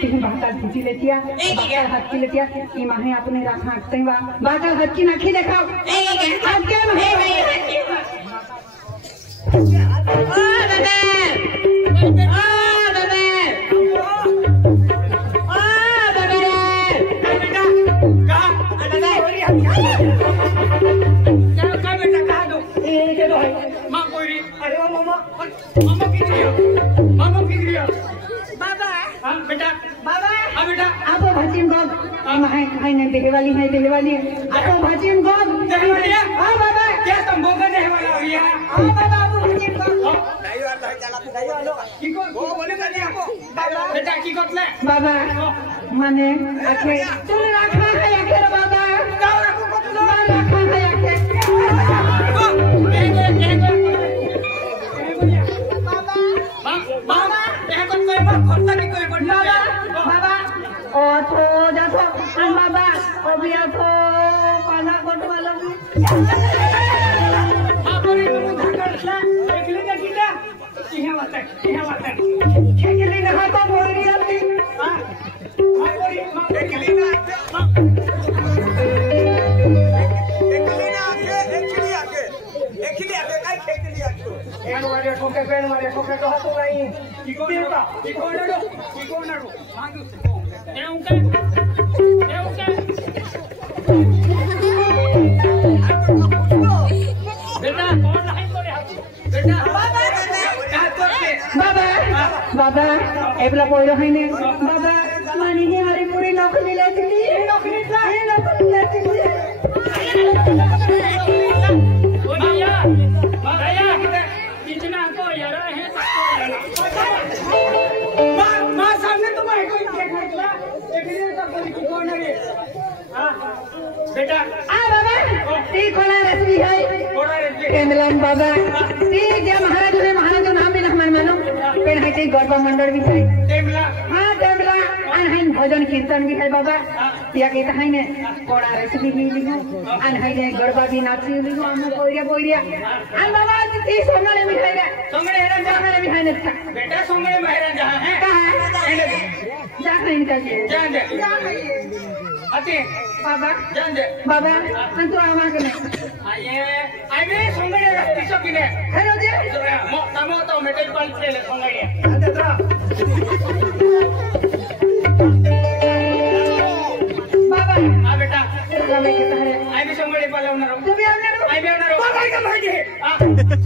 तीन बाटा खींची लेतिया बाटा हाथ की लेतिया ई माहे अपने राखा आते बा बाटा हाथ की नखी देखाओ हाथ के है देहवाली है देहवाली आपको भाजीन गोद देहवाली हां बाबा क्या तुम बोगा देहवाला हो गया हां बाबा आपको भाजीन गोद नहीं वाला है चला नहीं वाला की को वो बोले कर दिया बाबा बेटा की कोतले बाबा माने आखे चल रखा है आखिर बाबा गाव रखो कोतलो रखा है आखिर बाबा बाबा यह कोत कोई बात खर्चा की कोई पड़ना बाबा ओ तो देखो बाबा अभी तो पाना कोट वाला भी आपने तो धक्का एकली का किला यह बात है एकली ना तो बोल रही है हां बोली एकली ना काय एकली आके एन मारे ठोके तो तो नहीं की को नडो मांगू बेटा बाबा एबला पोइरो हैने बाबा मानी ही हरी पूरी नौकरी लेती ओ भैया इतना को यार है मां सामने तुम है कोई देखला एकले का कोई कौन है हां बेटा आ बाबा ती कोना रसमी है केंद्रलान बाबा ती जे महाराज नाम में न मानो पेन है ते गरबा मंडल भी है टेमला हां टेमला अनहन भजन कीर्तन भी है बाबा या के है ने कोना रसमी भी लिखो अनहन ने गरबा भी नाची लिखो हम कोइरिया अन बाबा ती सोंगले में है सोंगले हेरन जहां में है ने बेटा सोंगले में हेरन जहां है कहां जा नहीं कर जा अते बाबा जान दे बाबा अंतु आमा के आये आइबे सोंगड़े रस्ती सकिने हेरो दे मो तो मेटे पाल चले सोंगड़े अंते रा बाबा आ बेटा रमे के तारे आइबे सोंगड़े पाल उनरो तुम आइबे उनरो बाबा का भाई दे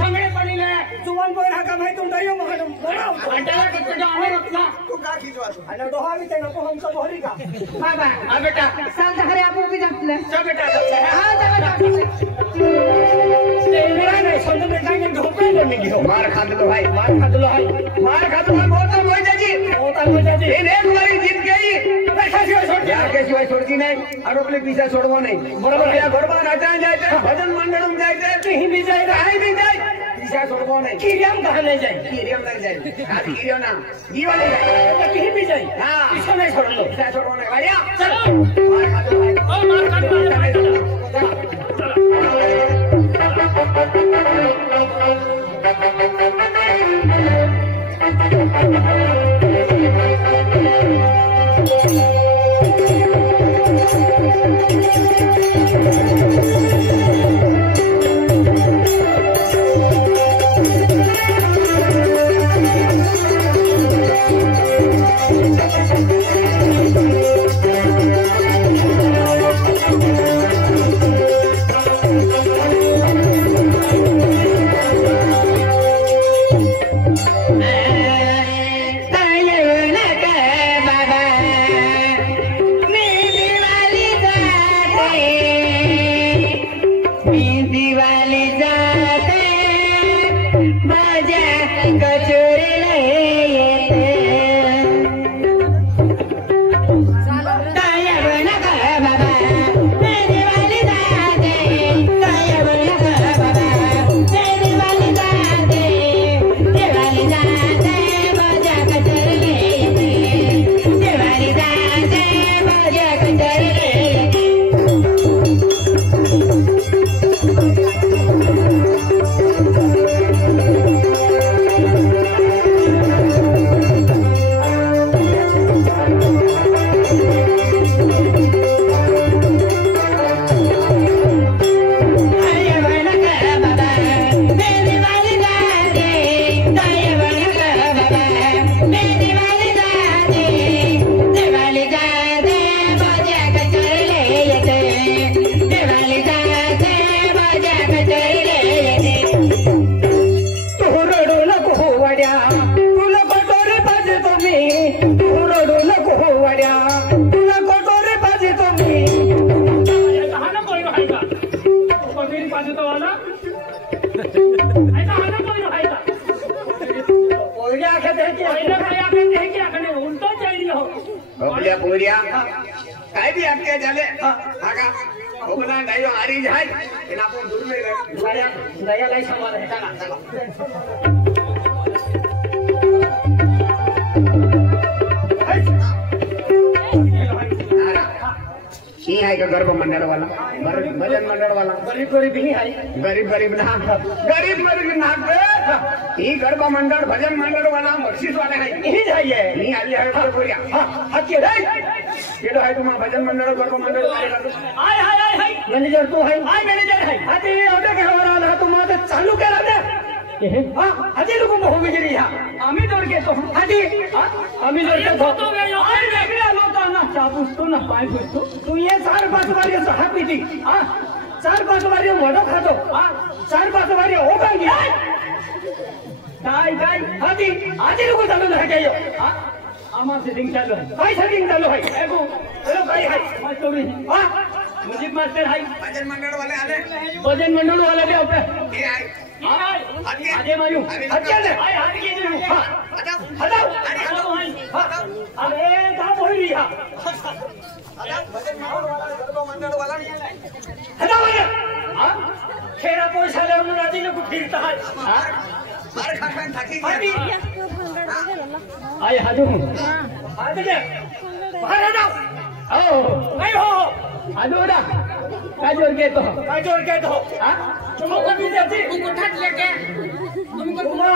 सोंगड़े पालीले सुवन बोल हा का भाई तुम दयो मगन बोलो अंडा के आने रखला तू का खींचवा तू अरे दोहा भी तेन को हम सब होरी का बाबा आ बेटा साल धरे आपको भी जातले सब बेटा जातले हां जावे मेरा नहीं समझ में काहे ढोपे करने की हो मार खा दलो भाई बहुत हो जाजी इन एक बारी जीत गई पैसा सिवा छोड़ दिया के सिवा छोड़ती नहीं और अपने पीछे छोड़वा नहीं बराबर या घरबा नाचा जाए भजन मंडल में जाए कहीं भी जाए रहाई भी जाए पीछे छोड़वा नहीं कीरियम कहां ले जाए कीरियम लग जाए हां कीरियम ना जीवा ले जाए तो कहीं भी जाए हां पीछे नहीं छोड़ लो पीछे छोड़वा नहीं भैया चलो मार खा दो भाई ओ मार खा दो काय भी आपके चले आगा ओकला डायो आरी जाय एना को दूर में दया दया लाई संवाद है चला चला ही है का गर्भ मंडल वाला भजन मंडल वाला गरीब गरीब ही है गरीब गरीब ना ही गर्भ मंडल भजन मंडल वाला बख्शिश वाले है ही जाइए ही आली है तो बोलिया हां हके रे ये तो है तुम भजन मंडल गर्भ मंडल वाले हाय हाय हाय हाय मैनेजर तो है हाय मैनेजर है आते ओटे के वाला तुम तो चालू करा दे हां आजे लोग को हो गई हां आम्ही जोड के तो आजी आम्ही जोड के तो आय वेगळा लोटा ना चापूस ना पाय पुसतो तू ये 4-5 बारी हात पिती हां 4-5 बारी मोडो खातो हां 4-5 बारी हो गई काय काय आजी आजी लोग चालू है काय हां आमा सेटिंग चालू है काय सेटिंग चालू है एगो हेलो काय है मास्टर हां म्यूजिक मास्टर है भजन मंडल वाले आले भजन मंडल वाले भी होते ये आए आगे मारू हटे ले आए हाथ की नहीं हां हटाओ हटाओ अरे हटाओ हां अरे कहां बोल रही है भजन मंडल वाला हटाओ हां खेरा पैसा ले उन राजी लोग फिरता है हां मार खा खा थकी आए हाजू हां दे बाहर हटाओ ओ नहीं हो हाजू ना काय जोर के तो हां तुमको भी जाती तुमको ठाट लेके तुमको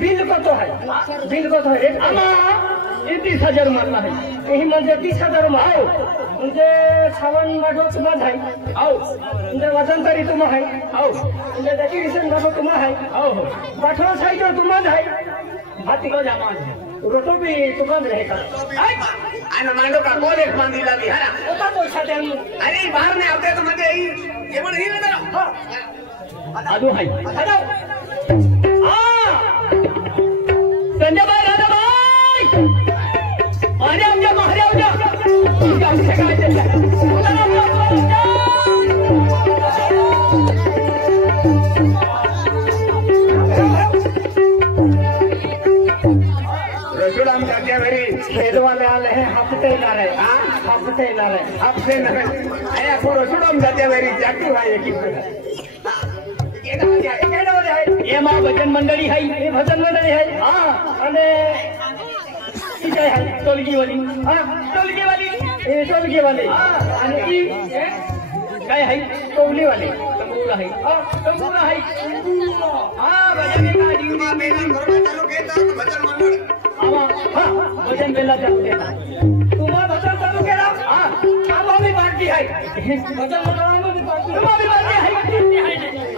बिल को तो है रेट ये 30,000 मारना है यही म्हणजे 30,000 माओ म्हणजे छावन बाटो तुम्हा है आओ म्हणजे वजन तरी तुम्हा है आओ म्हणजे डेकोरेशन बाटो तुम्हा है आओ बाटो साइड तुम्हा है भाती को जामा रोटो भी तुम्हा रहेगा आना मांडो का कोल एक बांधी लावी है ना ओता पैसा दे अरे बाहर ने आते तो मजे ही ये बड़ ही ना हां आदू है हटाओ हां संजय भाई राजा भाई आने आजा मारे आजा क्या से काय चल रसुलाम जाते मेरी खेत वाले आले हैं हफ्ते ना रहे हफ्ते ना रहे आया को रसुलाम जाते मेरी जाटू है एक ये मां भजन मंडली है ये भजन मंडली है हां अने ठीक है टोलगी वाली हां टोलगी वाली हां अने की काय है टोली वाली तंबूरा है हां तंबूरा है हां भजन का जीवा मेला घर में चालू केता भजन मंडल हां भजन बेला चालू केता तुम्हारा भजन चालू केला हां अब भी बाकी है भजन मंडल में भी बाकी है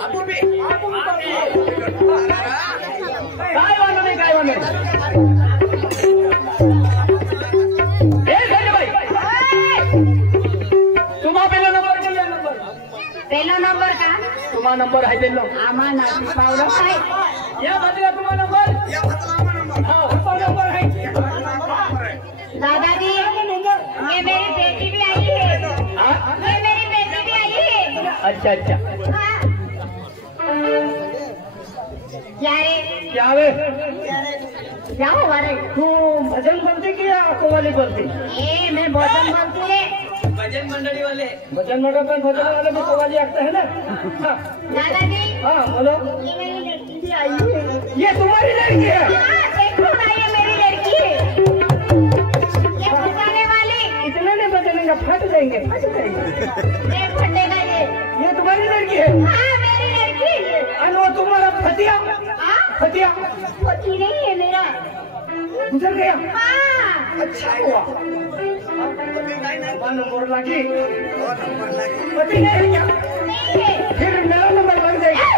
आपको भी काय वाला नहीं ए संजय भाई तुम्हारा पहला नंबर का तुम्हारा नंबर है पेलो आमा ना पावरा है या बदला तुम्हारा नंबर हां नंबर है दादाजी ये मेरी बेटी भी आई है हां ये मेरी बेटी भी आई है अच्छा क्या हुआ रे तू भजन बोलती कि कव्वाली बोलती ये मैं भजन बोलती है भजन मंडली वाले भजन मंडल में भजन वाले में कव्वाली आते हैं ना दादाजी हाँ बोलो ये मेरी लड़की भी आई है ये तुम्हारी लड़की है देखो ना ये मेरी लड़की है ये बजाने वाली इतना नहीं बजानेगा फट जाएंगे ये फटेगा ये तुम्हारी लड़की है हाँ मेरी लड़की है वो तुम्हारा फतिया पति नहीं है मेरा गुजर गया हाँ अच्छा हुआ नंबर लगी पति नहीं है क्या नहीं है फिर मेरा नंबर लग जाएगा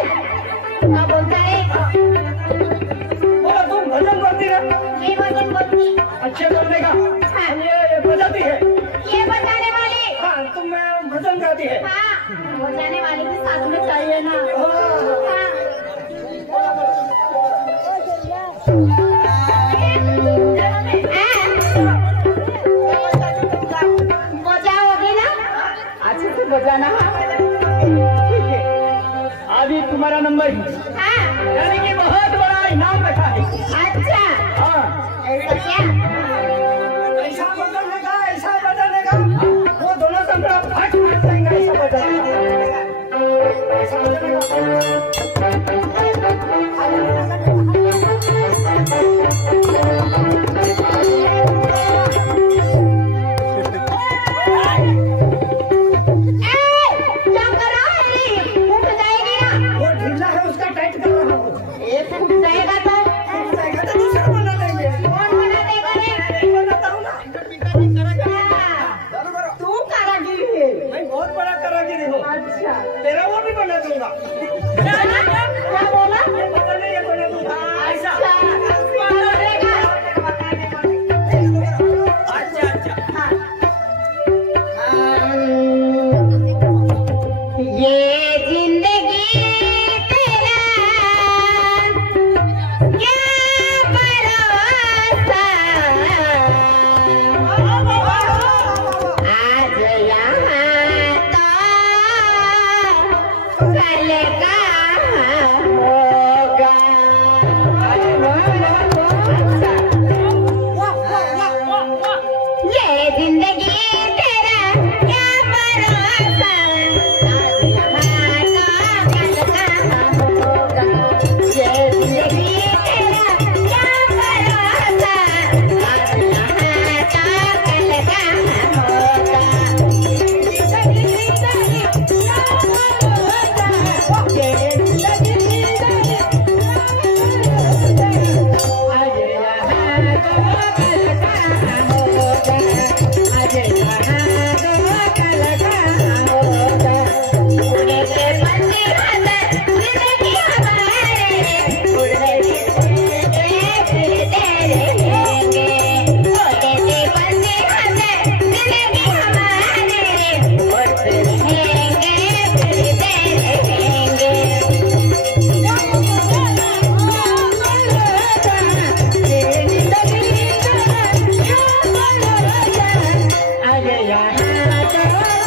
क्या बोलता है बोला तुम भजन करती रहो है। हाँ, बजाने वाले के साथ में चाहिए ना। बजाओगे ना? अच्छे से बजाना। ठीक है, अभी तुम्हारा नंबर है। हाँ, यानी कि बहुत बड़ा इनाम रखा है। अच्छा, हाँ, ऐसा क्या? ऐसा बजाने का वो दोनों संतरा फट फट जाएंगे। ऐसा बजाने का, ऐसा बजाने का। क्या कर रहा है रे? फूट जाएगी ना? वो ढीला है, उसका टाइट कर रहा हूँ। ये फूट जाएगा तो दूसरा बना लेंगे। कौन बना देगा रे? बनाता हूँ ना। हाँ, तू कारागिर है। मैं बहुत बड़ा कारागिरी हूँ। अच्छा, तेरा वो भी बना दूंगा। क्या बोला? पता नहीं है, बना दूंगा। ऐसा। अच्छा अच्छा। ये जिंदगी तेरा क्या भरोसा, आज यहाँ तो कल का होगा। ये जिंदगी तेरा क्या भरोसा, आज यहाँ तो कल का होगा। ये जिंदगी तेरा क्या भरोसा, आज यहाँ तो कल का होगा। जिंदगी तेरी क्या भरोसा, ये जिंदगी तेरी आज यहाँ तो कल का होगा। आज यहाँ तो कल का होगा। उड़े से पंछी हंस जिंदगी हमारे, उड़े फिरते रहेंगे। उड़े से पंछी हंस जिंदगी हमारे, उड़ते रहेंगे, फिरते रहेंगे। ये जिंदगी आज यहाँ तो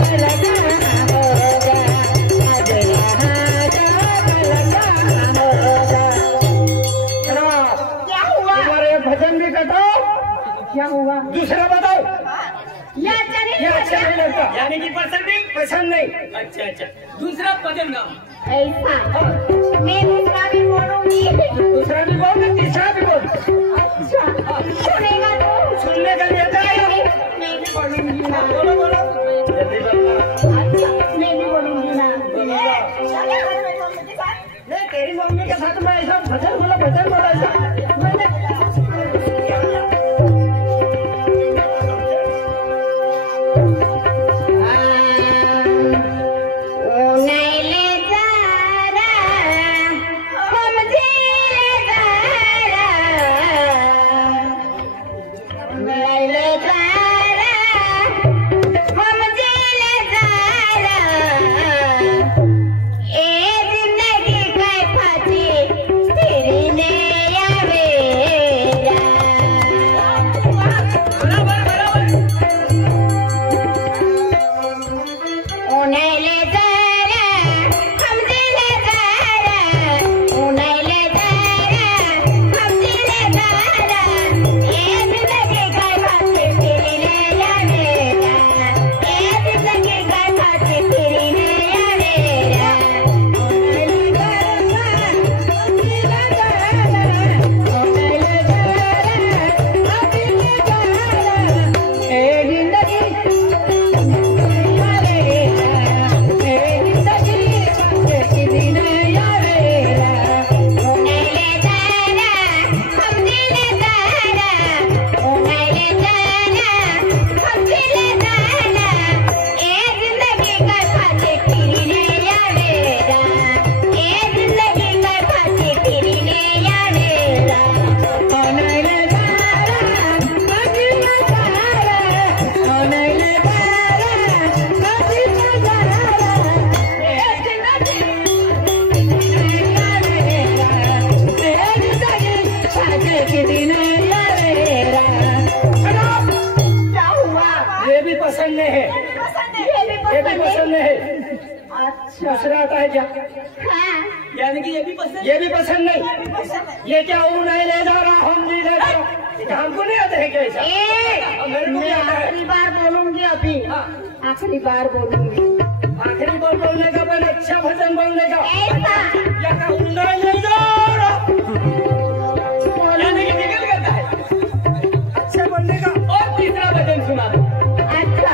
कल का होगा। आज यहाँ तो कल का होगा। क्या हुआ? तुम्हारे भजन भी कटाओ। क्या हुआ? दूसरा बताओ। ये अच्छा नहीं ये अच्छा नहीं लगा? लगता। यानी कि पसंद नहीं। अच्छा अच्छा, दूसरा भजन गाओ। ऐसा मैं दूसरा भी बोलूंगी। दूसरा भी बोल, तीसरा भी बोल। अच्छा, सुनेगा तो? सुनने का लिए मैं भी बोलूंगी ना। बोलो बोलो। जल्दी बोलो। अच्छा, मैं भी बोलूंगी ना। नहीं, तेरी मम्मी के साथ मैं ऐसा भजन बोला ऐसा। ए जिंदगी कैफा थी तेरी ने अच्छा दूसरा आता है क्या? हाँ यानी कि ये भी पसंद नहीं। ये क्या वो नहीं ले जा रहा, हम नहीं ले जा रहा, हमको नहीं आता है क्या? मैं आखिरी बार बोलूंगी अभी। आखिरी बार बोलूंगी। आखिरी बार बोलने का, पहले अच्छा भजन बोलने का। ऐसा या का नहीं ले जा रहा, यानी कि निकल करता है अच्छा बोलने का। और तीसरा भजन सुना दो। अच्छा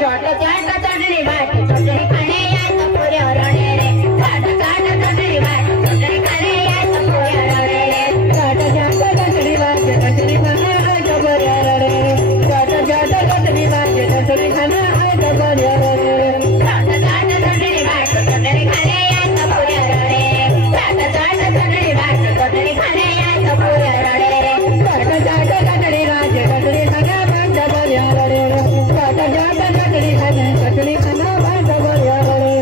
छोटा छोटा चटनी बाट चटनी खाने या तो पूरे रणे रे छोटा छोटा चटनी बाट चटनी खाने या तो पूरे रणे रे छोटा छोटा चटनी बाट चटनी खाने या तो पूरे रणे रे छोटा छोटा चटनी बाट चटनी खाने या तो पूरे रणे रे छोटा छोटा चटनी बाट चटनी खाने या तो पूरे रणे रे छोटा छोटा चटनी बाट चटनी खाने या तो पूरे रणे रे छोटा छोटा चटनी बाट चटनी खाने या तो पूरे रणे रे छोटा छोटा चटनी खाना बाट बढ़िया रे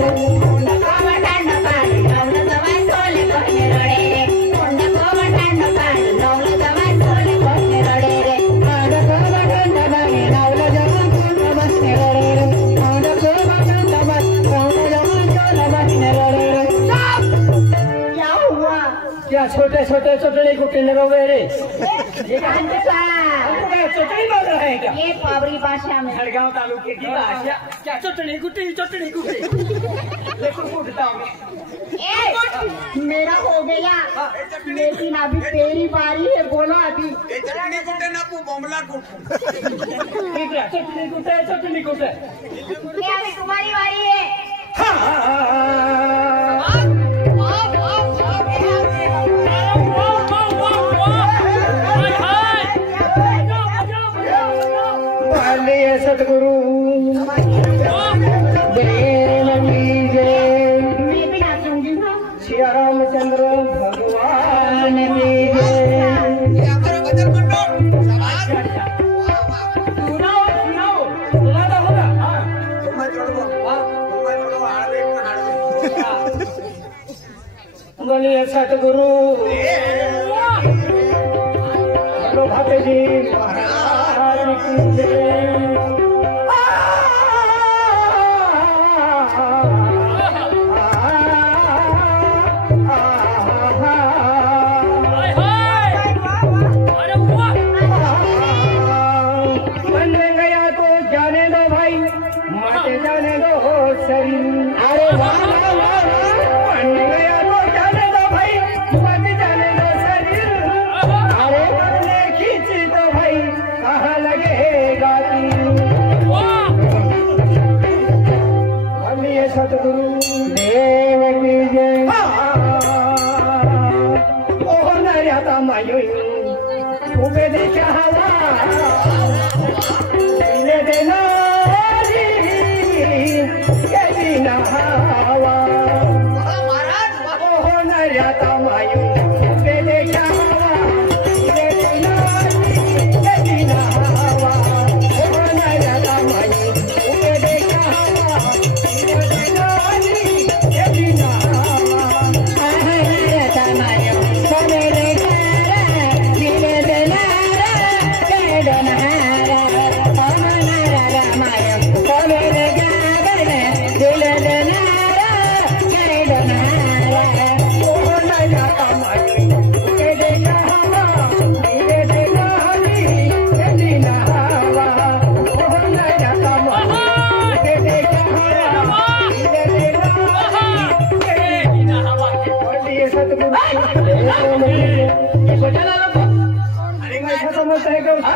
कोंडा को ठंडा पानी नवल दवाई सोले कोने रड़े रे कोंडा को ठंडा पानी नवल दवाई सोले कोने रड़े रे कोंडा को ठंडा पानी नवल दवाई सोले बसने रड़े रे कोंडा को ठंडा पानी नवल दवाई सोले बसने रड़े रे। क्या हुआ? क्या छोटे छोटे चटनी को किन रोवे रे? ये चटनी बोल रहा है क्या? ये पावरी भाषा में खड़गांव तालुके की भाषा। क्या चटनी कुटी देखो फूटता हूँ। मेरा हो गया, लेकिन अभी तेरी बारी है, बोलो अभी। चटनी कुटे ना पू बमला कुट। चटनी कुटे ये अभी तुम्हारी बारी है। सतगुरु मैं भी नाचूंगी ना। सिया रामचंद्र भगवान की ये हमारा भजन मंडल समाज सुनाता होगा। तुम्हें जोड़ो हाड़वे बोलिए सतगुरु भक्त जी महाराज की जय। सतगुरु देव की जय। ओ नरिया मायू उबे देखा हवा देना ना हवा ओ नरिया मायू उबे देखा हवा देना हवा ओ नरिया मायू उबे देखा हवा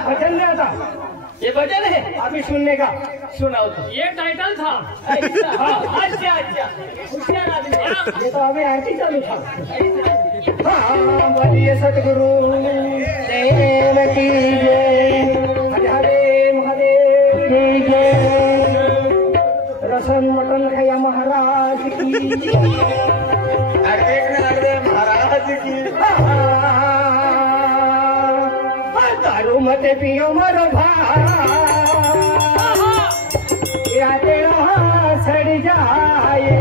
भजन नहीं आता, ये भजन है अभी सुनने का। सुनाओ तो। ये टाइटल था। अच्छा होशियार आदमी। ये तो अभी आरती चालू था। हाँ बोलिए सतगुरु देव की जय। हरे महादेव की जय। रसन मटन खाया महाराज की महाराज की। दारू मत पियो मरो भाई सड़ जाए।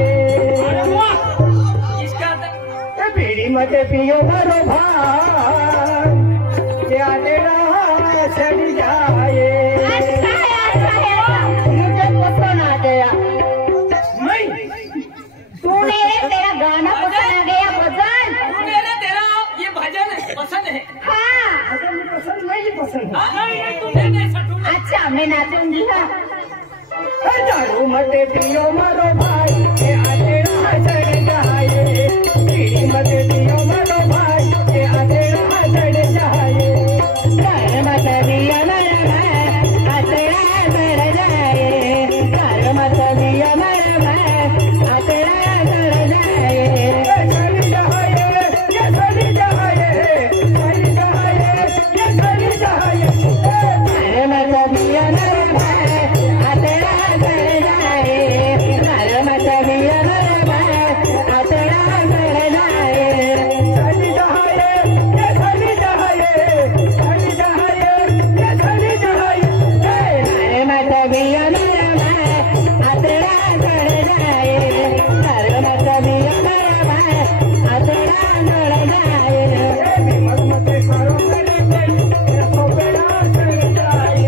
बीड़ी मत पियो मरो भाई चढ़ जाए। अच्छा मुझे पसंद आ गया। नहीं तूने तेरा गाना पसंद आ गया भजन। तूने ना तेरा ये भजन पसंद है। हाँ पसंद नहीं पसंद नहीं तुमने कैसा ढूंढा? अच्छा मैं नाचूंगी। हाँ दारू मत पियो मरो भाई के आतेड़ा चढ़ जाए। बीड़ी मत पियो मरो भाई के आतेड़ा चढ़ जाए। घर मत दिया मर मैं आतेड़ा चढ़ जाए। घर मत दिया मर मैं आतेड़ा चढ़ जाए। चढ़ जाए ये चढ़ जाए चढ़ जाए ये चढ़ जाए। घर मत दिया मर मैं आतेड़ा चढ़ जाए। घर मत दिया मर मैं आतेड़ा चढ़ जाए। चढ़ जाए ये चढ़ जाए चढ़ जाए ये चढ़ जाए। घर मत दिया मर मैं आतेड़ा चढ़ जाए। घर मत दिया मर मैं आतेड़ा चढ़ जाए। विमल मत करो मेरे दिल सो बेड़ा चढ़ जाए।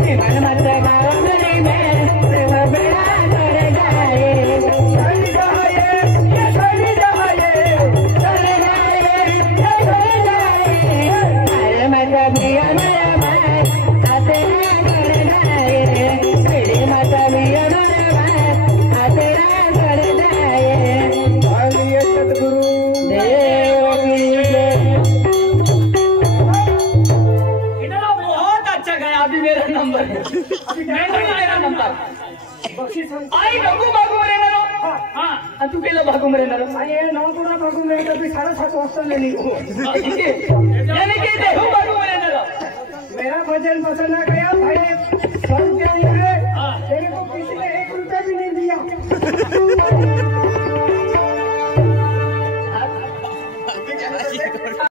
विमल मत करो मेरे में प्रेम बेड़ा चढ़ जाए। चढ़ जाए ये चढ़ जाए चढ़ जाए चढ़ जाए। घर मत दिया मर मैं आतेड़ा चढ़ जाए। बीड़ी मत दिया मर मैं आतेड़ा चढ़ जाए। बोलिए सतगुरु देव की जय। इतना बहुत अच्छा गया। अभी मेरा नंबर है। अभी मेरा नंबर बक्षीस हम आई बघू बघू रे ना। हाँ आणि तू केलं भागू मरे ना. आणि नऊ तुला बघून मिळत मी 7:30 वाजता नेली. यानी की ते बघू मरे ना. मेरा भजन पसंद